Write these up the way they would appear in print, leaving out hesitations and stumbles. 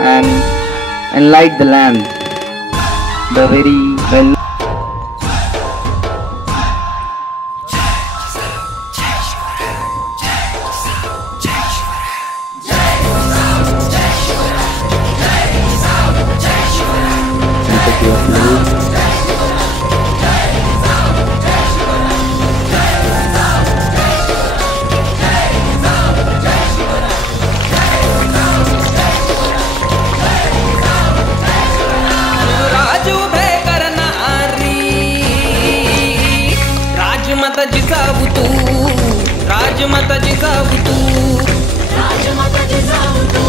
and enlight the land. The very well. राजमाता जिजाऊ तू, राजमाता जिजाऊ तू,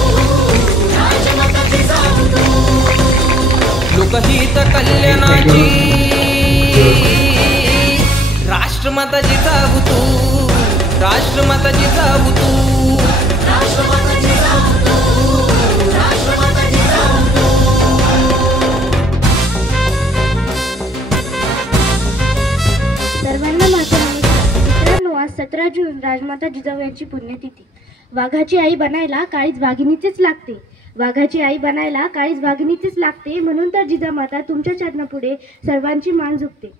राजमाता जिजाऊ तू, लोकहित कल्याणाची राष्ट्रमाता जिजाऊ तू, राष्ट्रमाता जिजाऊ तू, राष्ट्रमाता जिजाऊ तू, राष्ट्रमाता जिजाऊ तू. सर्वांना माझा मित्रांनो, आज 17 जून राजमाता जिजाऊ यांची पुण्यतिथी. वाघाची आई बनायला काळीच वाघिणीचीच लागते. वाघाची आई बनायला काळीच वाघिणीचीच लागते. म्हणून तर जिजामाता तुमच्या चरणापुढे सर्वांची मान झुकते.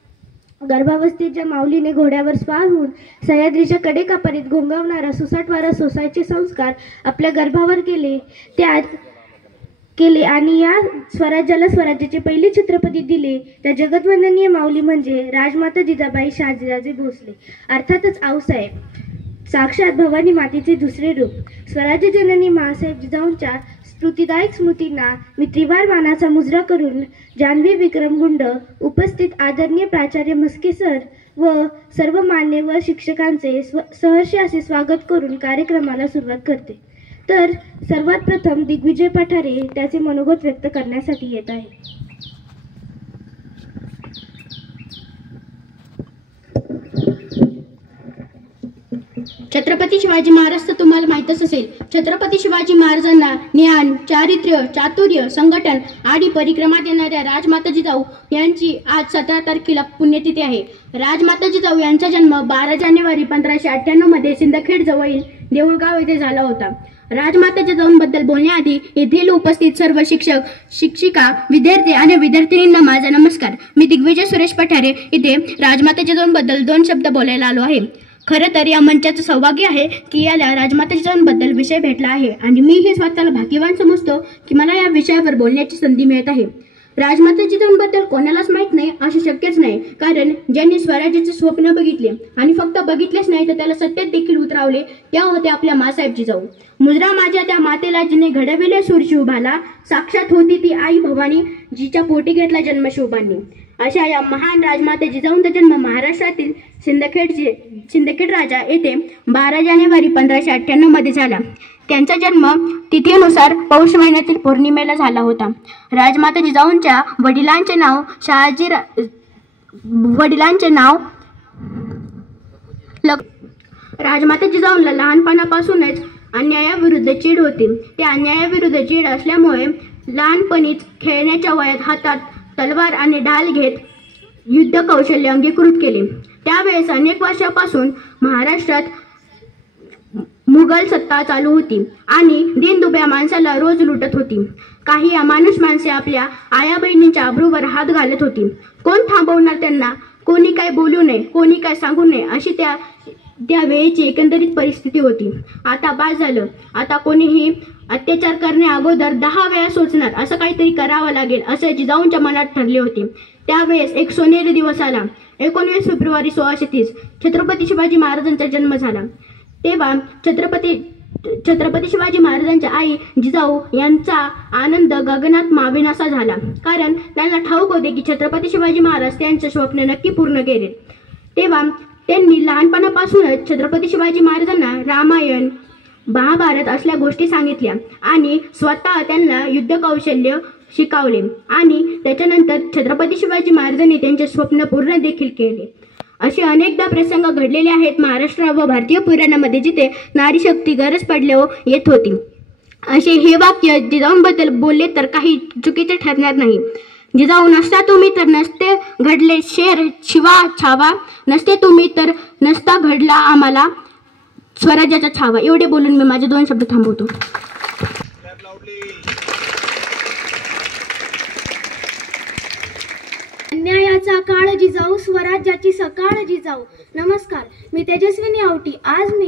गर्भावस्थेत ज्या माऊलीने घोड्यावर स्वार होऊन सह्याद्रीच्या कडेकापरीत घोंगावणारा सुसाटवारा सोसायचे संस्कार आपल्या गर्भावर केले आणि या स्वराज्याला स्वराज्याचे पहिले छत्रपती दिले, त्या जगतवंदनीय माऊली म्हणजे राजमाता जिजाबाई शहाजीराजे भोसले, अर्थातच आऊसाहेब, साक्षात भवानी मातेचे दुसरे रूप. स्वराज्य जननी महासाहेब जिजाऊंच्या स्फूर्तिदायक स्मृतींना मी त्रिवार मानाचा मुजरा करून जान्हवी विक्रमगुंड उपस्थित आदरणीय प्राचार्य म्हस्के सर व सर्व मान्यवर शिक्षकांचे सहर्ष असे स्वागत करून कार्यक्रमाला सुरुवात करते. तर सर्वात प्रथम दिग्विजय पठारे त्याचे मनोगत व्यक्त करण्यासाठी येत आहे. छत्रपती शिवाजी महाराज तर तुम्हाला माहीतच असेल. छत्रपती शिवाजी महाराजांना ज्ञान, चारित्र्य, चातुर्य, संघटन आणि परिक्रमात येणाऱ्या राजमाता जिजाऊ यांची आज 17 तारखेला पुण्यतिथी आहे. राजमाता जिजाऊ यांचा जन्म 12 जानेवारी 1598 मध्ये सिंदखेड जवळील देऊळगाव येथे झाला होता. राजमाता जिजाऊंबद्दल बोलण्याआधी येथील उपस्थित सर्व शिक्षक, शिक्षिका, विद्यार्थी आणि विद्यार्थिनींना माझा नमस्कार. मी दिग्विजय सुरेश पठारे इथे राजमाता जिजाऊंबद्दल 2 शब्द बोलायला आलो आहे. खरं तर या मंचाचं सौभाग्य आहे की याला राजमाता जिजाऊंबद्दल विषय भेटला आहे आणि मी हे स्वतःला भाग्यवान समजतो की मला या विषयावर बोलण्याची संधी मिळत आहे. राजमाता जिजाऊंबद्दल कोणालाच माहीत नाही असं शक्यच नाही, कारण ज्यांनी स्वराज्याचे स्वप्न बघितले आणि फक्त बघितलेच नाही तर त्याला सत्यात देखील उतरावले त्या होत्या आपल्या मासाहेब जिजाऊ. मुजरा माझ्या त्या मातेला जिने घडविले सूर शिवबाला, साक्षात होती ती आई भवानी जिच्या पोटी घेतला जन्म शिवबांनी. अशा या महान राजमाता जिजाऊंचा जन्म महाराष्ट्रातील सिंदखेड राजा येथे 12 जानेवारी 1598 मध्ये झाला. त्यांचा जन्म तिथीनुसार पौष महिन्यातील पौर्णिमेला झाला होता. राजमाता जिजाऊंच्या वडिलांचे नाव राजमाता जिजाऊंना लहानपणापासूनच अन्यायाविरुद्ध चीड होती. त्या अन्यायाविरुद्ध चीड असल्यामुळे लहानपणीच खेळण्याच्या वयात हातात तलवार आणि ढाल घेत युद्ध कौशल्य अंगीकृत केले. त्यावेळेस अनेक वर्षापासून महाराष्ट्रात मुघल सत्ता चालू होती आणि दीनदुबळ्या माणसाला रोज लुटत होती. काही अमानुष माणसे आपल्या आया बहिणींच्या अब्रूवर हात घालत होती. कोण थांबवणार त्यांना? कोणी काय बोलू नये, कोणी काय सांगू नये अशी त्या वेळेची एकंदरीत परिस्थिती होती. आता बास झालं. आता कोणीही अत्याचार करण्या अगोदर 10 वेळा सोचणार, असं काहीतरी करावं लागेल असे जिजाऊंच्या मनात ठरले होते. त्यावेळेस एक सोनेरी दिवस आला. 19 फेब्रुवारी 1630 छत्रपती शिवाजी महाराजांचा जन्म झाला. तेव्हा छत्रपती शिवाजी महाराजांच्या आई जिजाऊ यांचा आनंद गगनात मावेनासा झाला, कारण त्यांना ठाऊक होते की छत्रपती शिवाजी महाराज त्यांचे स्वप्न नक्की पूर्ण केले. तेव्हा त्यांनी लहानपणापासूनच छत्रपती शिवाजी महाराजांना रामायण, महाभारत असल्या गोष्टी सांगितल्या आणि स्वतः त्यांना युद्ध कौशल्य शिकवले आणि त्याच्यानंतर छत्रपती शिवाजी महाराजांनी त्यांचे स्वप्न पूर्ण देखील केले. असे अनेकदा प्रसंग घडलेले आहेत महाराष्ट्र व भारतीय पुराणामध्ये, जिथे नारी शक्ती गरज पडल्यावर येत होती. असे हे वाक्य जिजाऊंबद्दल बोलले तर काही चुकीचे ठरणार नाही. जिजाऊ नसता तुम्ही तर नसते घडले शेर शिवा छावा, नसते तुम्ही तर नसता घडला आम्हाला स्वराज्याचा छावा. एवढे बोलून मी माझे 2 शब्द थांबवतो. अन्यायाचा काळ जिजाऊ, स्वराज्याची सकाळ जिजाऊ. नमस्कार, मी तेजस्विनी आवटी. आज मी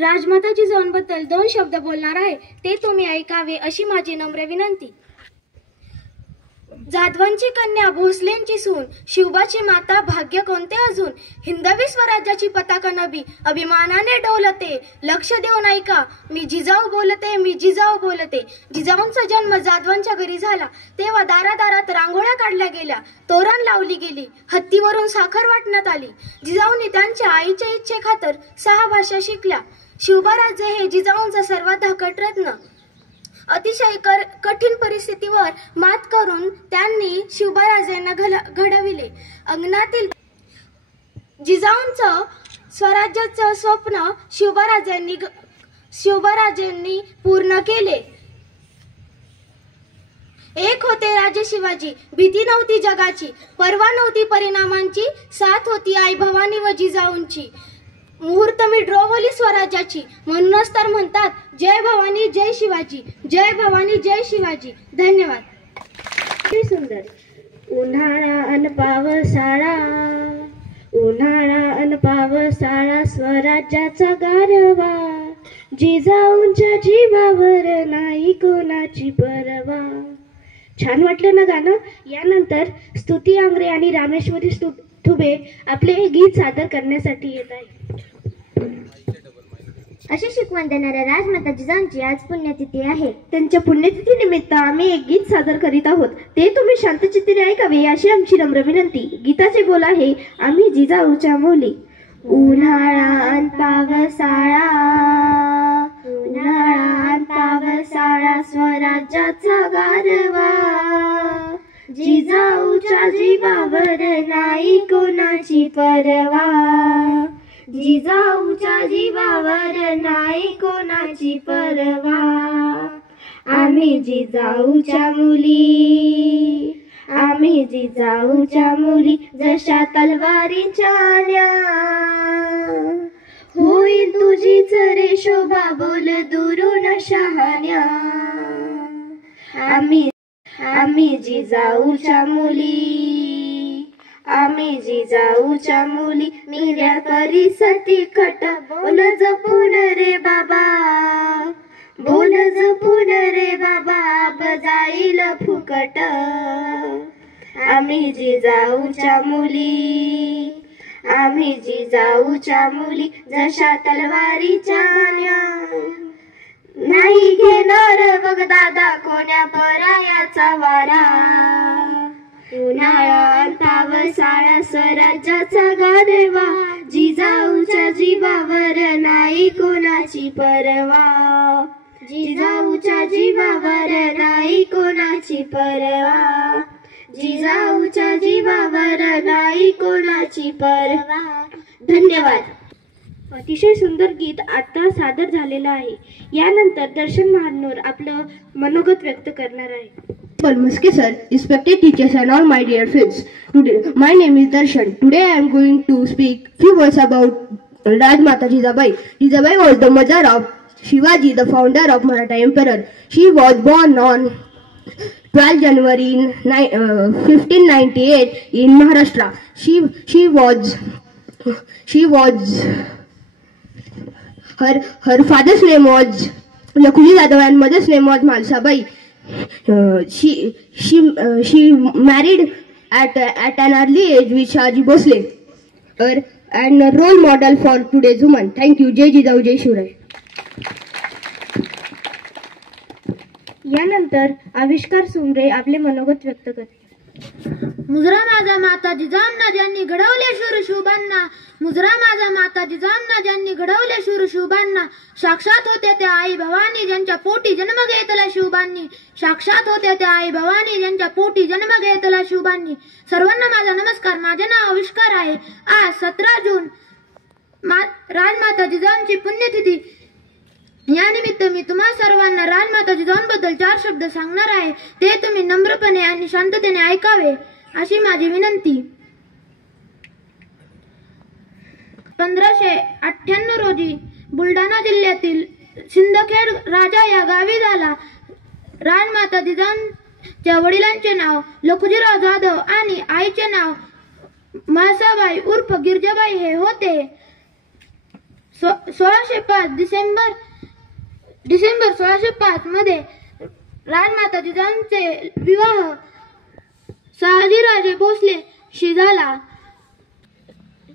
राजमाता जिजाऊंबद्दल 2 शब्द बोलणार आहे, ते तुम्ही ऐकावे अशी माझी नम्र विनंती. जाधवांची कन्या, भोसलेंची सून, शिवबाची माता, भाग्य कोणते अजून. हिंदवी स्वराज्याची पताका नभी अभिमानाने डोलते. लक्ष देऊन ऐका, मी जिजाऊ बोलते, मी जिजाऊ बोलते. जिजाऊंचा जन्म जाधवांच्या घरी झाला, तेव्हा दारादारात रांगोळ्या काढल्या गेल्या, तोरण लावली गेली, हत्तीवरून साखर वाटण्यात आली. जिजाऊंनी त्यांच्या आईच्या इच्छेखातर 6 भाषा शिकल्या. शिवबाराजे हे जिजाऊंचा सर्वात धाकट रत्न. अतिशय कठीण परिस्थितीवर मात करून त्यांनी शिवबाराजेंना घडविले. अंगणातील जिजाऊंचं स्वराज्याचं स्वप्न शिवबाराजेंनी पूर्ण केले. एक होते राजे शिवाजी, भीती नव्हती जगाची, पर्वा नव्हती परिणामांची, साथ होती आई भवानी व जिजाऊंची. मुहूर्त मी ड्रोवली स्वराज्याची, म्हणूनच तर म्हणतात जय भवानी जय शिवाजी, जय भवानी जय शिवाजी. धन्यवाद. सुंदर. उन्हाळा अन पावसाळा, उन्हाळा अन पावसाळा, स्वराज्याचा गारवा, जिजाऊंच्या जीवावर नाही कोणाची परवा. छान वाटलं ना गाणं? यानंतर स्तुती आंग्रे आणि रामेश्वरी थुबे आपले गीत सादर करण्यासाठी येत आहे. अशी शिकवण देणाऱ्या राजमाता जिजाऊंची आज पुण्यतिथी आहे. त्यांच्या पुण्यतिथी निमित्त आम्ही एक गीत सादर करीत आहोत, ते तुम्ही शांतचित्तीने ऐकावे अशी आमची नम्र विनंती. गीताचे बोल आहे, आम्ही जिजाऊच्या मुली. उन्हाळा अन पावसाळा, उन्हाळा अन पावसाळा, स्वराज्याचा गारवा, जिजाऊच्या जीवावर नाही कोणाची परवा, जिजाऊच्या जीवावर नाही कोणाची परवा. आम्ही जिजाऊच्या मुली, आम्ही जिजाऊच्या मुली, जशा तलवारीच्या आल्या, होईल तुझीच रे शोभा, बोल दुरून शहाण्या. आम्ही जिजाऊच्या मुली, आम्ही जिजाऊच्या मुली, निर्या करी सती कट, बोल जपून रे बाबा, बोल जपून रे बाबा, बजाईल फुकट. आम्ही जिजाऊच्या मुली, आम्ही जिजाऊच्या मुली, जशा तलवारीच्या आल्या, नाही घेणार बघ दादा कोण्या परायाचा वारा. उन्हाळा अन पावसाळा, स्वराज्याचा गारवा, जिजाऊच्या जीवावर नाही कोणाची परवा, जिजाऊच्या जीवावर नाही कोणाची परवा, जिजाऊच्या जीवावर नाही कोणाची परवा. धन्यवाद. अतिशय सुंदर गीत आता सादर झालेलं आहे. यानंतर दर्शन महानोर आपलं मनोगत व्यक्त करणार आहे. Muske sir, respected teachers and all my dear friends. Today, my name is Darshan. Today I am going to speak few words about Rajmata Jizabai. Jizabai was the mother of Shivaji, the founder of Maratha Emperor. She was born on 12 January 1598 in Maharashtra. She was her father's name was Lakhuli Yadav and mother's name was Malsabai. She married at an early age with Shaji Bhosle, and a role model for today's woman. Thank you. Jai Jidau, Jai Shivarai. यानंतर आविष्कार सुमरे आपले मनोगत व्यक्त करतील. मुजरा माझा माता जिजाऊंना ज्यांनी घडवले शूर शुभांना, मुजरा माझा माता जिजाऊंना ज्यांनी घडवले शूर शुभांना, साक्षात होत्या त्या आई भवानी ज्यांच्या पोटी जन्म घेतला शिवबांनी, साक्षात होत्या त्या आई भवानी ज्यांच्या पोटी जन्म घेतला शिवबांनी. सर्वांना माझा नमस्कार. माझे नाव आविष्कार आहे. आज 17 जून राजमाता जिजाऊंची पुण्यतिथी. या निमित्त मी तुम्हा सर्वांना राजमाता जिजाऊंबद्दल 4 शब्द सांगणार आहे, ते तुम्ही नम्रपणे आणि शांततेने ऐकावे अशी माझी विनंती. 1598 रोजी बुलढाणा जिल्ह्यातील सिंदखेड राजा या गावी झाला. राजमाता जिजाऊन त्यांच्या वडिलांचे नाव लखुजीराव जाधव आणि आईचे नाव म्हाळसाबाई उर्फ गिरजाबाई हे होते. 1605 डिसेंबर 1605 मध्ये राजमाता जिजाऊंचे विवाह शहाजीराजे भोसलेशी झाला.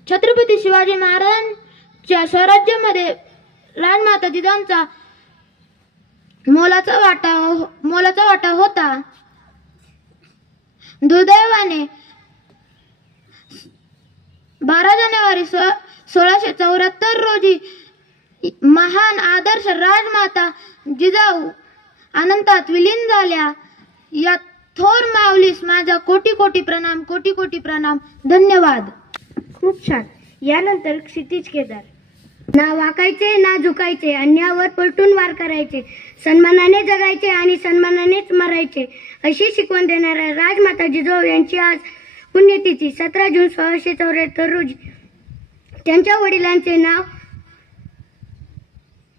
छत्रपती शिवाजी महाराजांच्या स्वराज्यामध्ये राजमाता जिजाऊंचा मोलाचा वाटा होता. दुर्दैवाने 12 जानेवारी 1674 रोजी महान आदर्श राजमाता जिजाऊ अनंतात विलीन झाल्या. या थोर माऊलीस माझा कोटी कोटी प्रणाम. धन्यवाद. खूप छान. यानंतर क्षितिज केदार. ना वाकायचे ना झुकायचे, अन्यायावर पलटून वार करायचे, सन्मानाने जगायचे आणि सन्मानानेच मरायचे अशी शिकवण देणाऱ्या राजमाता जिजाऊ यांची आज पुण्यतिथी 17 जून 1674 रोजी. त्यांच्या वडिलांचे नाव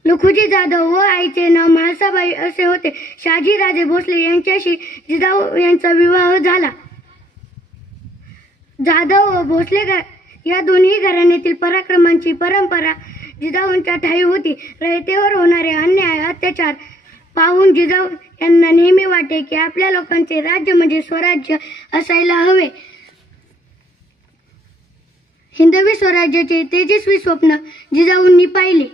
लखुजी जाधव व आईचे नाव म्हाळसाबाई असे होते. शहाजीराजे भोसले यांच्याशी जिजाऊ यांचा विवाह झाला. जाधव व भोसले या दोन्ही घराण्यातील पराक्रमांची परंपरा जिजाऊंच्या ठायी होती. रयतेवर होणारे अन्याय अत्याचार पाहून जिजाऊ यांना नेहमी वाटे की आपल्या लोकांचे राज्य म्हणजे स्वराज्य असायला हवे. हिंदवी स्वराज्याचे तेजस्वी स्वप्न जिजाऊंनी पाहिले.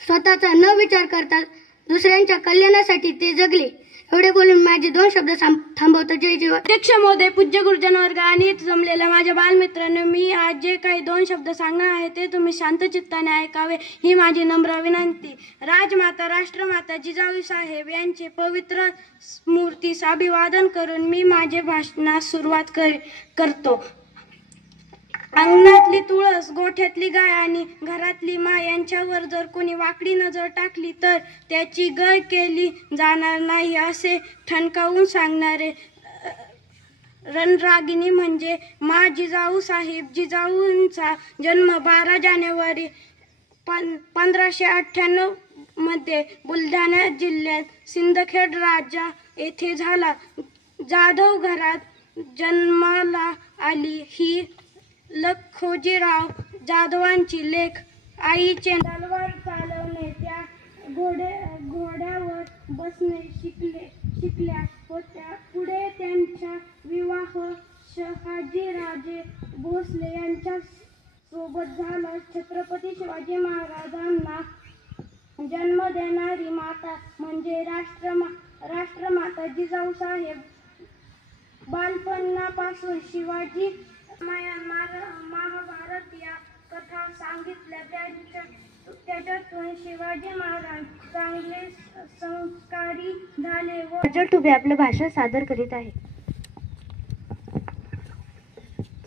स्वतःचा न विचार करता दुसऱ्यांच्या कल्याणासाठी ते जगले. एवढे बोलून माझे 2 शब्द थांबवतो. जय जीवन. अध्यक्ष महोदय, पूज्य गुरुजन वर्ग आणि जमलेल्या माझ्या बालमित्रांनो, मी आज जे काही 2 शब्द सांगणार आहे ते तुम्ही शांत चित्ताने ऐकावे ही माझी नम्र विनंती. राजमाता राष्ट्रमाता जिजाऊ साहेब यांचे पवित्र स्मृतीस अभिवादन करून मी माझे भाषणास सुरुवात करतो. अंगणातली तुळस, गोठ्यातली गाय आणि घरातली माय यांच्यावर जर कोणी वाकडी नजर टाकली तर त्याची गय केली जाणार नाही असे ठणकावून सांगणारे रणरागिणी म्हणजे मा जिजाऊ साहेब. जिजाऊंचा जन्म 12 जानेवारी 1598 मध्ये बुलढाणा जिल्ह्यात सिंदखेड राजा येथे झाला. जाधव घरात जन्माला आली ही लखोजीराव जाधवांची लेक. आईचे तलवार चालवणे, त्या घोड्यावर बसणे शिकल्या होत्या. पुढे त्यांचा विवाह शहाजीराजे भोसले यांच्या सोबत झाला. छत्रपती शिवाजी महाराजांना जन्म देणारी माता म्हणजे राष्ट्रमाता जिजाऊ साहेब. बालपणापासून शिवाजी महाभारत या कथा सांगितल्या. त्याच्यातून शिवाजी महाराज चांगले संस्कारी झाले व अजय टुबे आपलं भाषण सादर करीत आहे.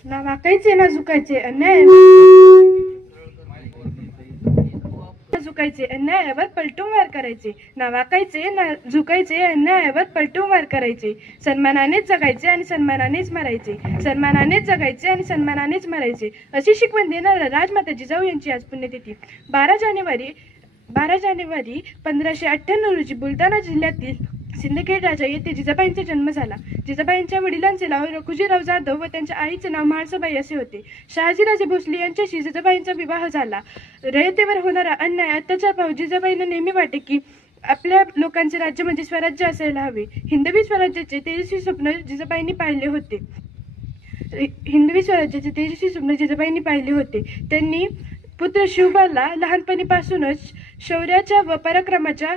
ना वाकायचे ना झुकायचे, अन्यायावर पलटून वार करायचे. ना वाकायचे ना झुकायचे, अन्यायावर पलटून वार करायचे. सन्मानानेच जगायचे आणि सन्मानानेच मरायचे. सन्मानानेच जगायचे आणि सन्मानानेच मरायचे अशी शिकवण देणाऱ्या राजमाता जिजाऊ यांची आज पुण्यतिथी. 12 जानेवारी 1598 रोजी बुलढाणा जिल्ह्यातील सिंदखेड राजा येथे जिजाबाईंचा जन्म झाला. जिजाबाईंच्या वडिलांचे नाव लखुजीराव जाधव व त्यांच्या आईचे नाव म्हाळसाबाई असे होते. शहाजीराजे भोसले यांच्याशी जिजाबाईंचा विवाह झाला. रयतेवर होणारा अन्याय अत्याचार पाहून जिजाबाईंना नेहमी वाटे की आपल्या लोकांचे राज्य म्हणजे स्वराज्य असायला हवे. हिंदवी स्वराज्याचे तेजस्वी स्वप्न जिजाबाईंनी पाहिले होते. त्यांनी पुत्र शिवबाला लहानपणीपासूनच शौर्याच्या व पराक्रमाच्या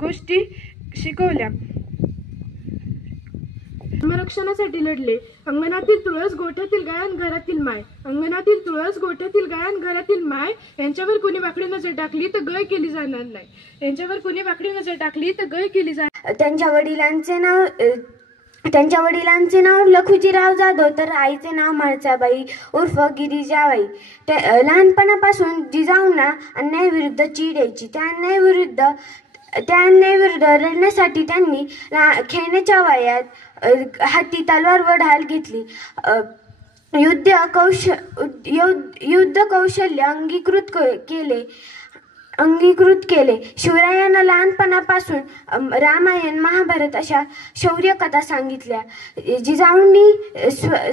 गोष्टी शिकवल्या. धर्मरक्षणासाठी लढले. अंगणातील तुळस, गोठ्यातील गायन, घरातील माय. अंगणातील तुळस, गोठ्यातील गायन, घरातील माय यांच्यावर कोणी वाकडी नजर टाकली तर गय केली जाणार नाही. यांच्यावर कोणी वाकडी नजर टाकली तर गय केली जाणार. त्यांच्या वडिलांचे नाव लखुजीराव जाधव तर आईचे नाव म्हाळसाबाई उर्फ गिरिजाबाई. लहानपणापासून जिजाऊंना अन्यायाविरुद्ध चीड यायची. त्या अन्यायाविरुद्ध लढण्यासाठी त्यांनी खेळण्याच्या वयात हाती तलवार व ढाल घेतली. युद्ध कौशल्य अंगीकृत केले. शिवरायांना लहानपणापासून रामायण, महाभारत अशा शौर्य कथा सांगितल्या. जिजाऊंनी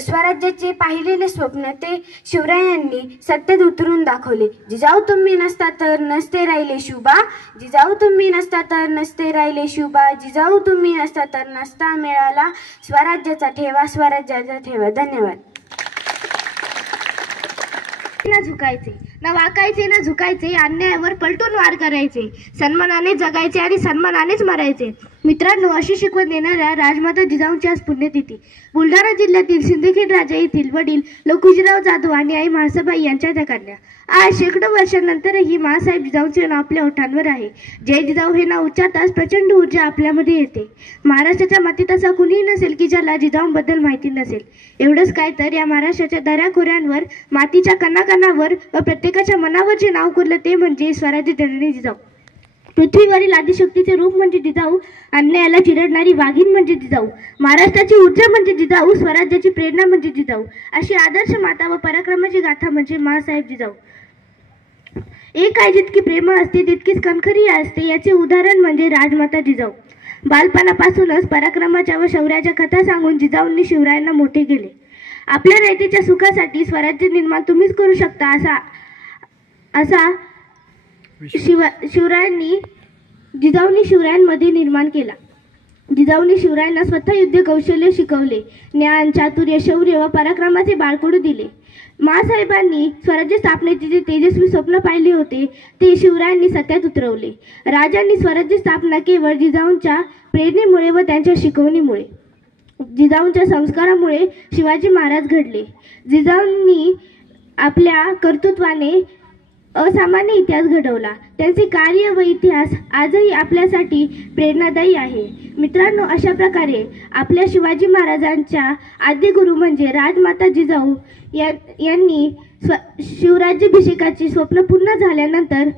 स्वराज्याचे पाहिलेले स्वप्न ते शिवरायांनी सत्तेत उतरून दाखवले. जिजाऊ तुम्ही नसता तर नसते राहिले शिवबा, जिजाऊ तुम्ही नसता तर नसते राहिले शिवबा, जिजाऊ तुम्ही नसता तर नसता मिळाला स्वराज्याचा ठेवा, स्वराज्याचा ठेवा. धन्यवाद. ना झुकायचे, ना वाकायचे, ना झुकायचे, अन्यायावर पलटून वार करायचे, सन्मानाने जगायचे आणि सन्मानानेच मरायचे. मित्रांनो, अशी शिकवण देणाऱ्या राजमाता जिजाऊंची आज पुण्यतिथी. बुलढाणा जिल्ह्यातील सिंदखेड राजा येथील वडील लखुजीराव जाधव आणि आई म्हाळसाबाई यांच्या त्या कन्या. आज शेकडो वर्षांनंतरही माँसाहेब जिजाऊंचे नाव आपल्या ओठांवर आहे. जय जिजाऊ हे नाव उच्चारताच प्रचंड ऊर्जा आपल्यामध्ये येते. महाराष्ट्राच्या मातीत असा कुणीही नसेल की ज्याला जिजाऊंबद्दल माहिती नसेल. एवढंच काय तर या महाराष्ट्राच्या दऱ्याखोऱ्यांवर, मातीच्या कणाकणावर व प्रत्येकाच्या मनावर जे नाव कोरलं ते म्हणजे स्वराज्य जननी जिजाऊ. पृथ्वीवरील आदिशक्तीचे रूप म्हणजे जिजाऊ, अन्यायाला चिरडणारी वाघीण म्हणजे जिजाऊ, महाराष्ट्राची ऊर्जा म्हणजे जिजाऊ, स्वराज्याची प्रेरणा म्हणजे जिजाऊ, अशी आदर्श माता व पराक्रमाची गाथा म्हणजे माँसाहेब जिजाऊ. एक आई जितकी प्रेमळ असते तितकीच कणखरी असते, याचे उदाहरण म्हणजे राजमाता जिजाऊ. बालपणापासूनच पराक्रमाच्या व शौर्याच्या कथा सांगून जिजाऊंनी शिवरायांना मोठे केले. आपल्या रयतेच्या सुखासाठी स्वराज्य निर्माण तुम्हीच करू शकता असा जिजाऊंनी शिवरायांमध्ये निर्माण केला. जिजाऊंनी शिवरायांना स्वतः युद्ध कौशल्य शिकवले, ज्ञान, चातुर्य, शौर्य व पराक्रमाचे बाळकडू दिले. माँसाहेबांनी स्वराज्य स्थापनेचे जे तेजस्वी स्वप्न पाहिले होते ते शिवरायांनी सत्यात उतरवले. राजांनी स्वराज्य स्थापना केवळ जिजाऊंच्या प्रेरणेमुळे व त्यांच्या शिकवणीमुळे, जिजाऊंच्या संस्कारामुळे शिवाजी महाराज घडले. जिजाऊंनी आपल्या कर्तृत्वाने असामान्य इतिहास घडवला. त्यांचे कार्य व इतिहास आजही आपल्यासाठी प्रेरणादायी आहे. मित्रांनो, अशा प्रकारे आपल्या शिवाजी महाराजांच्या आद्यगुरु म्हणजे राजमाता जिजाऊ यांनी शिवराज्याभिषेकाचे स्वप्न पूर्ण झाल्यानंतर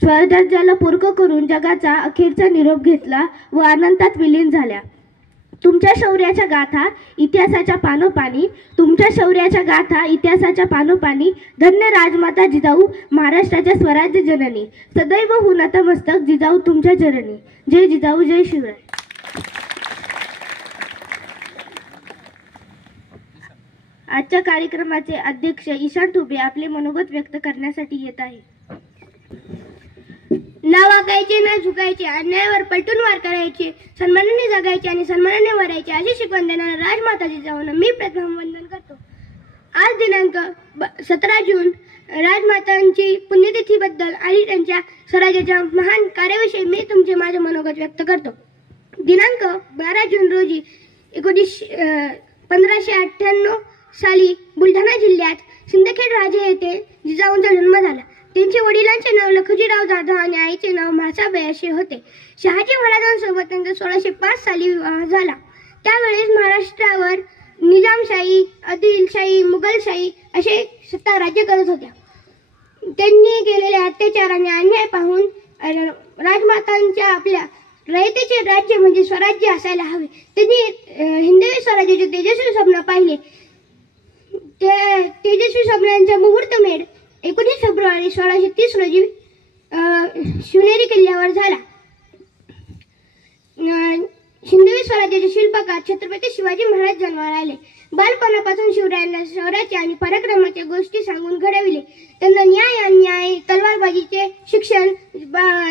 स्वराज्याला पोरकं करून जगाचा अखेरचा निरोप घेतला व अनंतात विलीन झाल्या. तुमच्या शौर्याच्या गाथा इतिहासाच्या पानोपानी, तुमच्या शौर्याच्या गाथा इतिहासाच्या पानोपानी. धन्य राजमाता जिजाऊ, महाराष्ट्राच्या स्वराज्य जननी. सदैव हो नतमस्तक जिजाऊ तुमच्या चरणी. जय जिजाऊ, जय शिवराय. आजच्या कार्यक्रमाचे अध्यक्ष ईशान ठुबे आपले मनोगत व्यक्त करण्यासाठी येत आहे. ना वाकायचे, ना झुकायचे, अन्यायावर पलटून वार करायचे, सन्मानाने जगायचे आणि सन्मानाने मरायचे, अशी शिकवण देणाऱ्या राजमाता जिजाऊंना मी प्रथम वंदन करतो. आज दिनांक 17 जून राजमातांची पुण्यतिथीबद्दल आणि त्यांच्या स्वराज्याच्या महान कार्याविषयी मी तुमचे माझे मनोगत व्यक्त करतो. दिनांक 12 जून रोजी 1598 साली बुलढाणा जिल्ह्यात सिंदखेड राजा येथे जिजाऊंचा जन्म झाला. त्यांच्या वडिलांचे नाव लखुजीराव जाधव आणि आईचे नाव म्हाळसाबाई असे होते. शहाजी महाराजांसोबत त्यांचा 1605 साली विवाह झाला. त्यावेळेस महाराष्ट्रावर निजामशाही, आदिलशाही, मुघलशाही असे सत्ता राज्य करत होत्या. त्यांनी केलेले अत्याचार आणि अन्याय पाहून राजमातांच्या आपल्या रयतेचे राज्य म्हणजे स्वराज्य असायला हवे. त्यांनी हिंदवी स्वराज्याचे तेजस्वी स्वप्न पाहिले. त्या तेजस्वी स्वप्नांचा मुहूर्तमेढ 19 फेब्रुवारी 1630 रोजी शिवनेरी किल्ल्यावर झाला. हिंदवी स्वराज्याचे शिल्पकार छत्रपती शिवाजी महाराज जन्माला आले. बालपणापासून शिवरायांना शौर्याच्या आणि पराक्रमाच्या गोष्टी सांगून घडविले. त्यांना न्याय, अन्याय, तलवारबाजीचे शिक्षण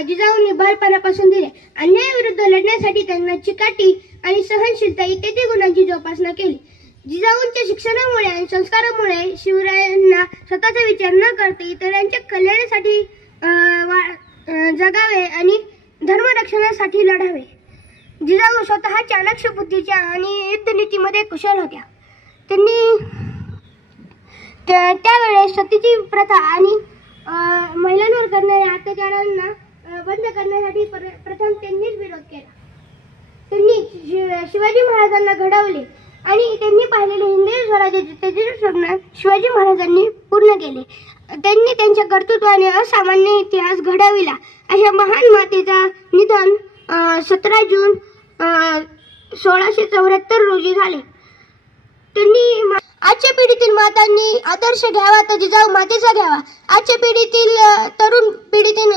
जिजाऊंनी बालपणापासून दिले. अन्यायाविरुद्ध लढण्यासाठी त्यांना चिकाटी आणि सहनशीलता इत्यादी गुणांची जोपासना केली. जिजाऊंच्या शिक्षणामुळे आणि संस्कारामुळे शिवरायांना स्वतःचा विचार न करता इतरांच्या कल्याणासाठी जगावे आणि धर्मरक्षणासाठी लढावे. जिजाऊ स्वतः चाणक्य बुद्धीच्या आणि युद्धनीतीमध्ये कुशल होत्या. त्यांनी त्यावेळेस सतीची प्रथा आणि महिलांवर करणाऱ्या अत्याचारांना बंद करण्यासाठी प्रथम त्यांनीच विरोध केला. त्यांनी शिवाजी महाराजांना घडवले आणि त्यांनी पाहिलेले हिंदवी स्वराज्याचे तेजस्वी स्वप्न शिवाजी महाराजांनी पूर्ण केले. त्यांनी त्यांच्या कर्तृत्वाने असामान्य इतिहास घडविला. अशा महान मातेचा निधन 17 जून 1674 रोजी झाले. त्यांनी आजच्या पिढी मातांनी आदर्श घ्यावा तर जिजाऊ मातेचा घ्यावा. आजच्या पिढीतील तरुण पिढीतील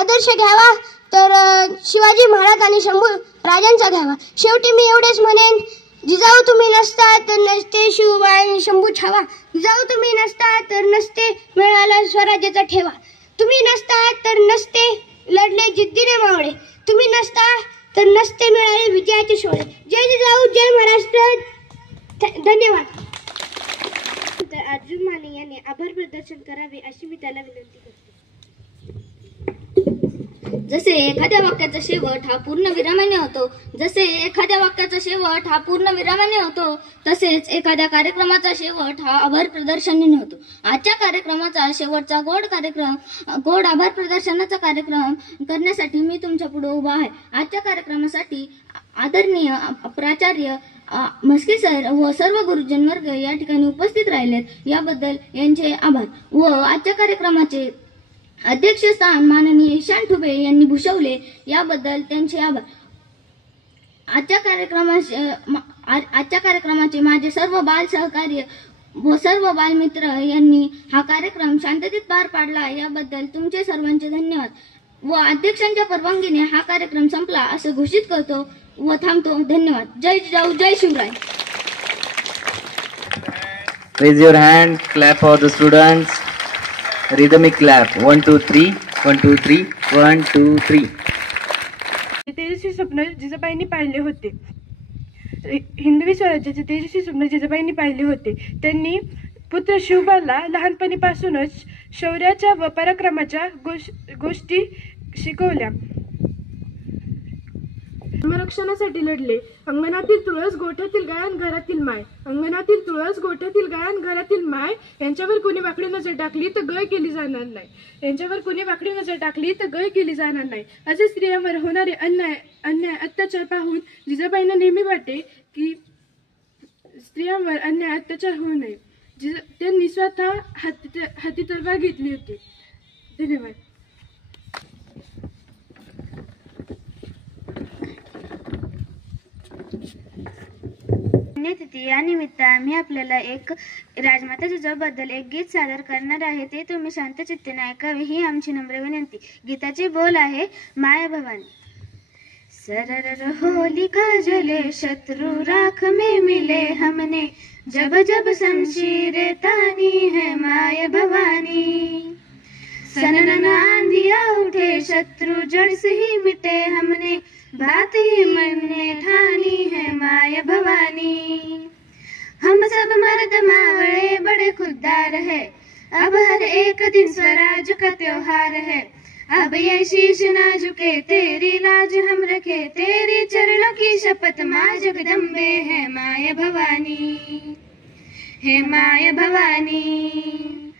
आदर्श घ्यावा तर शिवाजी महाराज आणि शंभू राजांचा घ्यावा. शेवटी मी एवढेच म्हणेन, जिजाऊ तुम्ही नसता तर नसते शिवबाई आणि शंभू छावा. जिजाऊ तुम्ही नसता तर नसते मिळाला स्वराज्याचा ठेवा. तुम्ही नसता तर नसते लढले जिद्दीने मावळे. तुम्ही नसता तर नसते मिळाले विजयाचे शोळे. जय जिजाऊ, जय महाराष्ट्र. धन्यवाद. तर अर्जुन माने यांनी आभार प्रदर्शन करावे अशी मी त्याला विनंती करते. जसे एखाद्या वाक्याचा शेवट हा पूर्ण विरामाने होतो, तसेच एखाद्या कार्यक्रमाचा शेवट हा आभार प्रदर्शनाने होतो. आजच्या कार्यक्रमाचा शेवटचा गोड आभार प्रदर्शनाचा कार्यक्रम करण्यासाठी मी तुमच्या पुढे उभा आहे. आजच्या कार्यक्रमासाठी आदरणीय प्राचार्य मस्के सर व सर्व गुरुजन वर्ग या ठिकाणी उपस्थित राहिलेत, याबद्दल यांचे आभार. व आजच्या कार्यक्रमाचे अध्यक्षस्थान माननीय ईशान ठुबे यांनी भूषवले, याबद्दल त्यांचे आभार. आजच्या कार्यक्रमाचे माझे सर्व बाल सहकार्य व सर्व बालमित्र यांनी हा कार्यक्रम शांततेत पार पाडला, याबद्दल तुमचे सर्वांचे धन्यवाद. व अध्यक्षांच्या परवानगीने हा कार्यक्रम संपला असं घोषित करतो व थांबतो. धन्यवाद. जय जिजाऊ, जय Shivray. Raise your hand, clap for the students. Rhythmic clap. 1 2 3 1 2 3 1 2 3. तेजस्वी स्वप्न जिजाबाईंनी पाहिले होते. हिंदवी स्वराज्याचे तेजस्वी स्वप्न जिजाबाईंनी पाहिले होते. त्यांनी पुत्र शिवबाला लहानपणीपासूनच शौर्याच्या व पराक्रमाच्या गोष्टी शिकवल्या. धर्मरक्षणासाठी लढले. अंगणातील तुळस गोठ्यातील गायन घरातील माय. अंगणातील तुळस गोठ्यातील गायन घरातील माय. यांच्यावर कोणी वाकडी नजर टाकली तर गय केली जाणार नाही. यांच्यावर कोणी वाकडी नजर टाकली तर गय केली जाणार नाही. असे स्त्रियांवर होणारे अन्याय अत्याचार पाहून जिजाबाईंना नेहमी वाटे की स्त्रियांवर अन्याय अत्याचार होऊ नये. त्यांनी स्वतः हाती तलवार घेतली होती. धन्यवाद. पुण्यतिथी या निमित्त आम्ही आपल्याला एक राजमाता जिजाऊबद्दल एक गीत सादर करणार आहे. ते तुम्ही शांत चित्तेने ऐकावे ही आमची नम्र विनंती. गीताचे बोल आहे, माया भवानी. सरर होलिका जले शत्रु राख में मिले हमने, जब जब शमशीरें तानी है माया भवानी. सनन आंधिया उठे शत्रु जड़ से ही मिटे हमने, बात ही मन में ठानी है माया भवानी. हम सब मर्द मावड़े बड़े खुददार है, अब हर एक दिन स्वराज का त्योहार है. अब ये शीश ना झुके तेरी लाज हम रखे, तेरी चरणों की शपथ माँ जगदम्बे है माया भवानी, है माया भवानी.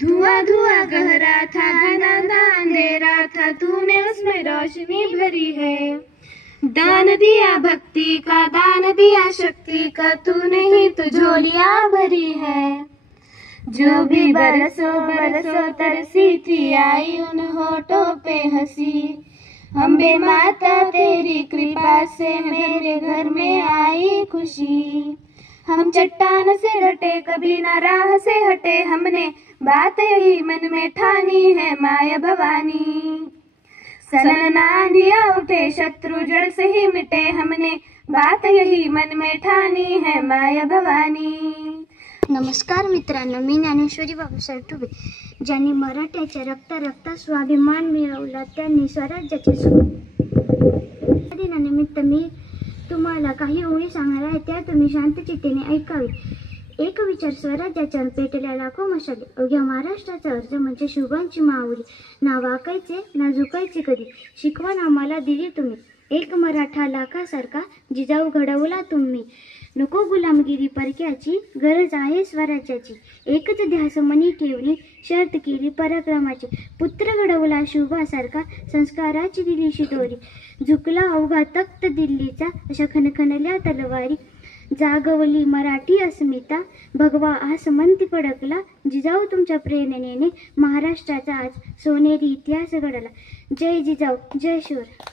धुआं धुआं गहरा था, घना अंधेरा था, तूने उसमें रोशनी भरी है. दान दिया भक्ति का, दान दिया शक्ति का, तूने ही तो झोलियां भरी है. जो भी बरसों बरसों तरसी थी, आई उन होठों पे हंसी. अम्बे माता तेरी कृपा से मेरे घर में आई खुशी. हम चट्टान से हटे कभी न राह से हटे, हमने बात यही मन में ठानी है माया भवानी. सनन आंधिया उठे शत्रु जड़ से ही मिटे, हमने बात यही मन में ठानी है माया भवानी. नमस्कार मित्रांनो, मी ज्ञानेश्वरी बाबासाहेब ठुबे. ज्यांनी मराठ्याच्या रक्ता स्वाभिमान मिळवला, त्यांनी स्वराज्याचे दिनानिमित्त मी तुम्हाला काही ओळी सांगणार आहे, त्या तुम्ही शांतचित्तेने ऐकावी. एक विचार स्वराज्याच्या पेटल्या लाखो मशाली, अवघ्या महाराष्ट्राचा अर्ज म्हणजे शिवबांची माऊली. ना वाकायचे ना झुकायचे कधी, शिकवण आम्हाला दिली तुम्ही. एक मराठा लाखासारखा जिजाऊ घडवला तुम्ही. नको गुलामगिरी परक्याची, गरज आहे स्वराज्याची. एकच ध्यास मनी ठेवली, शर्त केली पराक्रमाची. पुत्र घडवला शिवबासारखा, संस्काराची दिली शिदोरी. झुकला अवघा तख्त दिल्लीचा, अशा खणखणल्या तलवारी. जागवली मराठी अस्मिता, भगवा आसमंती फडकला. जिजाऊ तुमच्या प्रेरणेने महाराष्ट्राचा आज सोनेरी इतिहास घडला. जय जिजाऊ, जय शिवराय.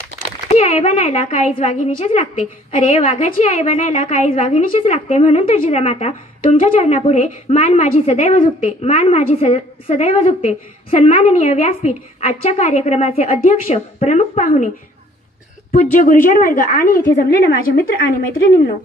आई बनायला काळीज वाघिणीचीच लागते. अरे वाघाची आई बनायला काळीज वाघिणीचीच लागते. म्हणून तर जिजामाता तुमच्या चरणापुढे मान माझी सदैव झुकते, मान माझी सदैव झुकते. सन्माननीय व्यासपीठ, आजच्या कार्यक्रमाचे अध्यक्ष, प्रमुख पाहुणे, पूज्य गुरुजन वर्ग आणि येथे जमलेले माझे मित्र आणि मैत्रिणींनो,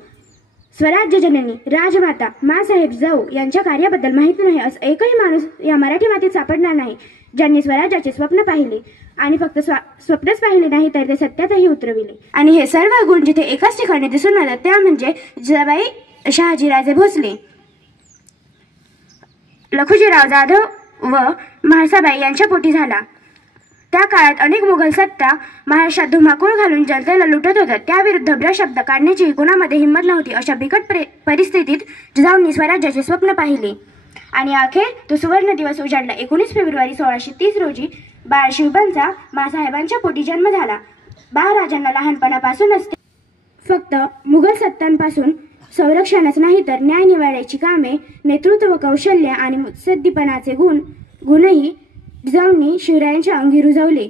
स्वराज्य जननी राजमाता माँसाहेब जाऊ यांच्या कार्याबद्दल माहिती नाही असं एकही माणूस या मराठी मातीत सापडणार नाही ज्यांनी स्वराज्याचे स्वप्न पाहिले आणि फक्त स्वप्नच पाहिले नाही तर ते सत्यातही उतरविले. आणि हे सर्व गुण जिथे एकाच ठिकाणी दिसून आले त्या म्हणजे जिजाबाई शहाजीराजे भोसले, लखुजीराव जाधव व म्हाळसाबाई यांच्या पोटी झाला. त्या काळात अनेक मुघल सत्ता महाराष्ट्रात धुमाकूळ घालून जनतेला लुटत होत्या. त्याविरुद्ध ब्रशब्द काढण्याची कोणामध्ये हिंमत नव्हती. अशा बिकट परिस्थितीत जिजाऊंनी स्वराज्याचे स्वप्न पाहिले आणि अखेर तो सुवर्ण दिवस उजाडला. 19 फेब्रुवारी 1630 रोजी बाळ शिवबांचा माँसाहेबांच्या पोटी जन्म झाला. बाळराजांना लहानपणापासूनच फक्त मुघल सत्तांपासून संरक्षणच नाही तर न्याय निवाड्याची कामे, नेतृत्व कौशल्य आणि मुत्सद्दीपणाचे गुणही जिजाऊंनी शिवरायांच्या अंगी रुजवले.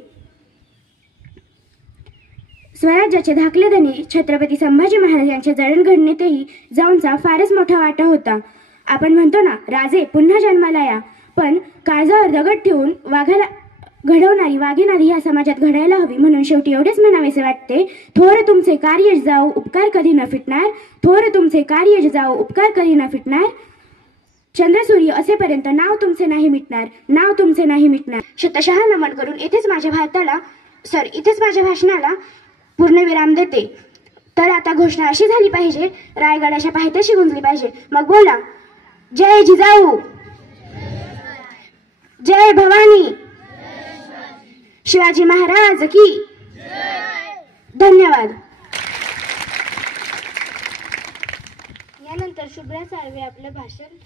स्वराज्याचे धाकले धनी छत्रपती संभाजी महाराज यांच्या जडणघडणीतही जिजाऊंचा फारच मोठा वाटा होता. आपण म्हणतो ना, राजे पुन्हा जन्माला या, पण काळजावर दगड ठेवून वाघाला घडवणारी वाघिणारी ह्या समाजात घडायला हवी. म्हणून शेवटी एवढेच म्हणावेसे वाटते, थोर तुमचे कार्य जिजाऊ उपकार कधी न फिटणार, थोर तुमचे कार्य जिजाऊ उपकार कधी न फिटणार. चंद्रसूर्य असेपर्यंत नाव तुमचे नाही मिटणार, नाव तुमचे नाही मिटणार. शतशः नमन करून इथेच माझ्या भाषणाला पूर्णविराम देते. तर आता घोषणा अशी झाली पाहिजे, रायगडाच्या पायथ्याशी गुंजली पाहिजे. मग बोला, जय जिजाऊ, जय भवानी, शिवाजी महाराज की. धन्यवाद. यानंतर शुभ्रा साळवे आपलं भाषण.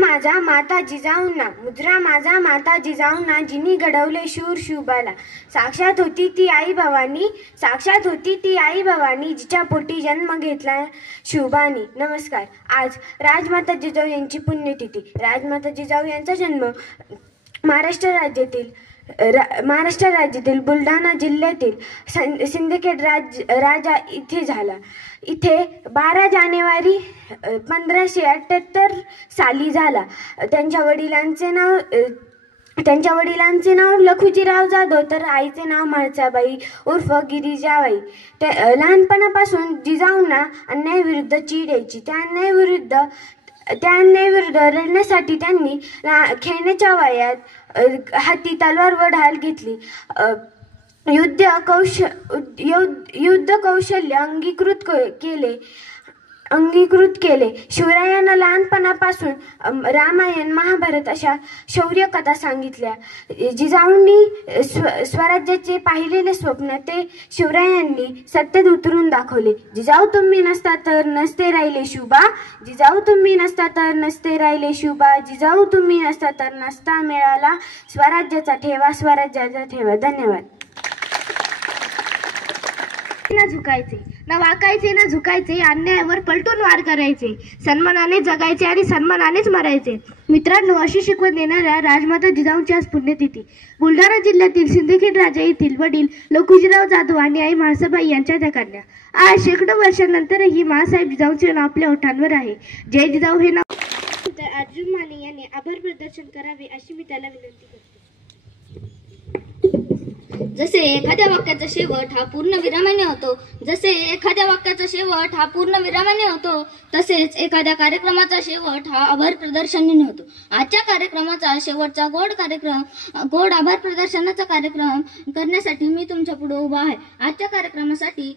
माझा माता जिजाऊंना, मुद्रा माझा माता जिजाऊंना, जिनी घडवले शूर शिवबाला. साक्षात होती ती आई भवानी, साक्षात होती ती आई भवानी, जिच्या पोटी जन्म घेतला शिवबानी. नमस्कार. आज राजमाता जिजाऊ यांची पुण्यतिथी. राजमाता जिजाऊ यांचा जन्म महाराष्ट्र राज्यातील बुलढाणा जिल्ह्यातील सिंदखेड राजा इथे झाला. इथे 12 जानेवारी 1578 साली झाला. त्यांच्या वडिलांचे नाव लखुजीराव जाधव तर आईचे नाव म्हाळसाबाई उर्फ गिरिजाबाई. लहानपणापासून जिजाऊंना अन्यायाविरुद्ध चीड यायची. त्या अन्यायाविरुद्ध लढण्यासाठी त्यांनी खेळण्याच्या वयात हाती तलवार व ढाल घेतली. युद्ध कौशल्य अंगीकृत केले. शिवरायांना लहानपणापासून रामायण, महाभारत अशा शौर्य कथा सांगितल्या. जिजाऊंनी स्वराज्याचे पाहिलेले स्वप्न ते शिवरायांनी सत्तेत उतरून दाखवले. जिजाऊ तुम्ही नसता तर नसते राहिले शिवबा, जिजाऊ तुम्ही नसता तर नसते राहिले शिवबा, जिजाऊ तुम्ही नसता तर नसता मिळाला स्वराज्याचा ठेवा, स्वराज्याचा ठेवा. धन्यवाद. न झुकायचे, न वाकायचे, न झुकायचे, अन्यायावर पलटून वार करायचे, सन्मानाने जगायचे आणि सन्मानानेच मरायचे. मित्रांनो, अशी शिकवण देणाऱ्या राजमाता जिजाऊंची आज पुण्यतिथी. बुलढाणा जिल्ह्यातील सिंदखेड राजा येथील वडील लखुजीराव जाधव आणि आई म्हाळसाबाई यांच्या त्या कन्या. आज शेकडो वर्षांनंतरही माँसाहेब जिजाऊंचे नाव आपल्या ओठांवर आहे. जय जिजाऊ हे नाव अर्जुन माने यांनी आभार प्रदर्शन करावे अशी मी त्याला विनंती करतो. जसे एखाद्या वाक्याचा शेवट हा पूर्ण विरामाने होतो, जसे एखाद्या वाक्याचा शेवट हा पूर्ण विरामाने होतो, तसेच एखाद्या कार्यक्रमाचा शेवट हा आभार प्रदर्शनाने होतो. आजच्या कार्यक्रमाचा शेवटचा गोड आभार प्रदर्शनाचा कार्यक्रम करण्यासाठी मी तुमच्या पुढे उभा आहे. आजच्या कार्यक्रमासाठी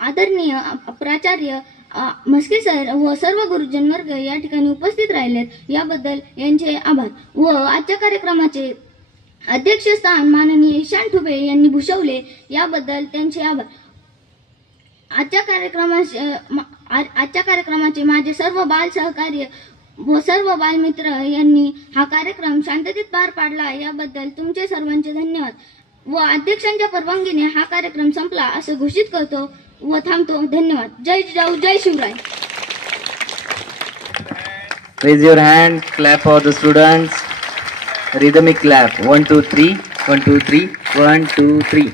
आदरणीय प्राचार्य म्हस्के सर व सर्व गुरुजन वर्ग या ठिकाणी उपस्थित राहिलेत, याबद्दल यांचे आभार. व आजच्या कार्यक्रमाचे अध्यक्षस्थान माननीय ईशान ठुबे यांनी भूषवले, याबद्दल त्यांचे आभार. आजच्या कार्यक्रमाचे माझे सर्व बाल सहकार्य व सर्व बालमित्र यांनी हा कार्यक्रम शांततेत पार पाडला, याबद्दल तुमचे सर्वांचे धन्यवाद. व अध्यक्षांच्या परवानगीने हा कार्यक्रम संपला असं घोषित करतो व थांबतो. धन्यवाद. जय जिजाऊ, जय Shivray. Raise your hand, clap for the students. Rhythmic clap. 1 2 3 1 2 3 1 2 3.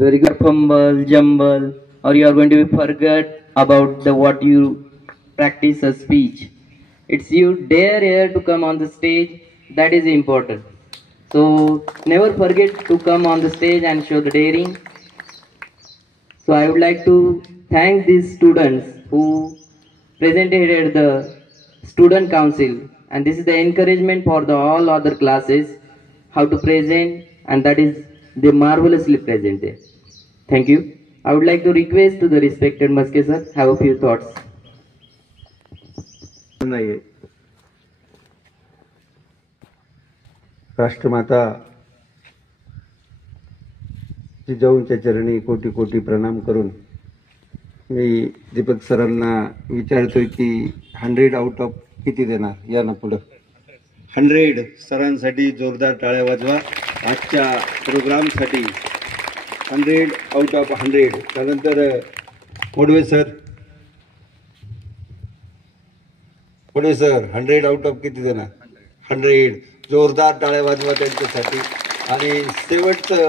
very good fumble, jumble, or you are going to forget about the what you practice a speech. It's you dare to come on the stage, that is important. So never forget to come on the stage and show the daring. So I would like to thank these students who presented at the student council, and this is the encouragement for the all other classes how to present, and that is they marvelously presented. Thank you. I would like to request to the respected Maske sir have a few thoughts. नाही राष्ट्रमाता जिजाऊंच्या चरणी कोटी कोटी प्रणाम करून मी दीपक सरांना विचारतोय की 100 आउट ऑफ किती देणार या ना पुढं 100 सरांसाठी जोरदार टाळ्या वाजवा आजच्या प्रोग्रामसाठी 100 आउट ऑफ 100 त्यानंतर मोडवे सर 100 आउट ऑफ किती देणार 100 जोरदार टाळ्या वाजवा त्यांच्यासाठी आणि शेवटचं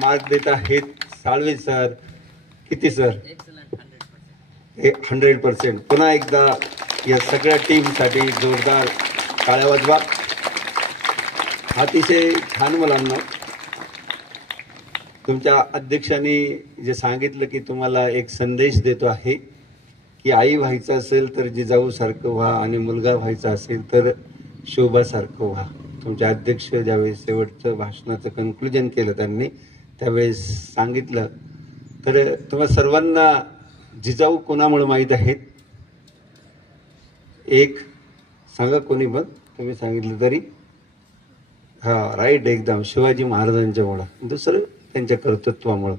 मार्क देत आहेत साळवे सर किती सर 100%. पुन्हा एकदा या सगळ्या टीमसाठी जोरदार टाळ्या वाजवा. अतिशय छान मुलांना तुमच्या अध्यक्षांनी जे सांगितलं की तुम्हाला एक संदेश देतो आहे की आई व्हायचं असेल तर जिजाऊ सारखं व्हा आणि मुलगा व्हायचा असेल तर शोभासारखं व्हा. तुमचे अध्यक्ष ज्यावेळेस शेवटचं भाषणाचं कन्क्लुजन केलं त्यांनी त्यावेळेस सांगितलं. तर तुम्हा सर्वांना जिजाऊ कोणामुळे माहीत आहेत एक सांगा कोणी पण तुम्ही सांगितलं तरी हा राईट एकदम शिवाजी महाराजांच्यामुळं दुसरं त्यांच्या कर्तृत्वामुळं.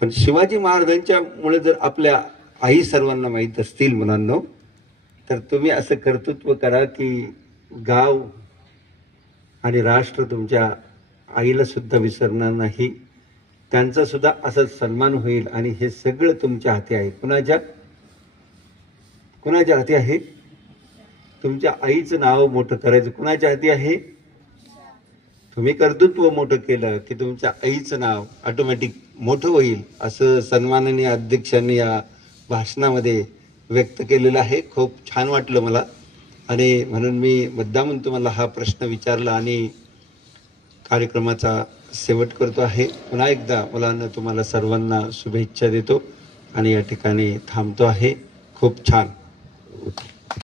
पण शिवाजी महाराजांच्यामुळे जर आपल्या आई सर्वांना माहीत असतील मुलांनो तर तुम्ही असं कर्तृत्व करा की गाव आणि राष्ट्र तुमच्या आईला सुद्धा विसरणार नाही. त्यांचा सुद्धा असा सन्मान होईल आणि हे सगळं तुमच्या हाती आहे. कुणाच्या हाती आहे तुमच्या आईचं नाव मोठं करायचं. कुणाच्या हाती आहे तुम्ही कर्तृत्व मोठं केलं की तुमच्या आईचं नाव ऑटोमॅटिक मोठं होईल असं सन्माननीय अध्यक्षांनी या भाषणामध्ये व्यक्त केलेलं आहे. खूप छान वाटलं मला आणि म्हणून मी मुद्दामून तुम्हाला हा प्रश्न विचारला आणि कार्यक्रमाचा शेवट करतो आहे. पुन्हा एकदा मुलांना तुम्हाला सर्वांना शुभेच्छा देतो आणि या ठिकाणी थांबतो आहे. खूप छान.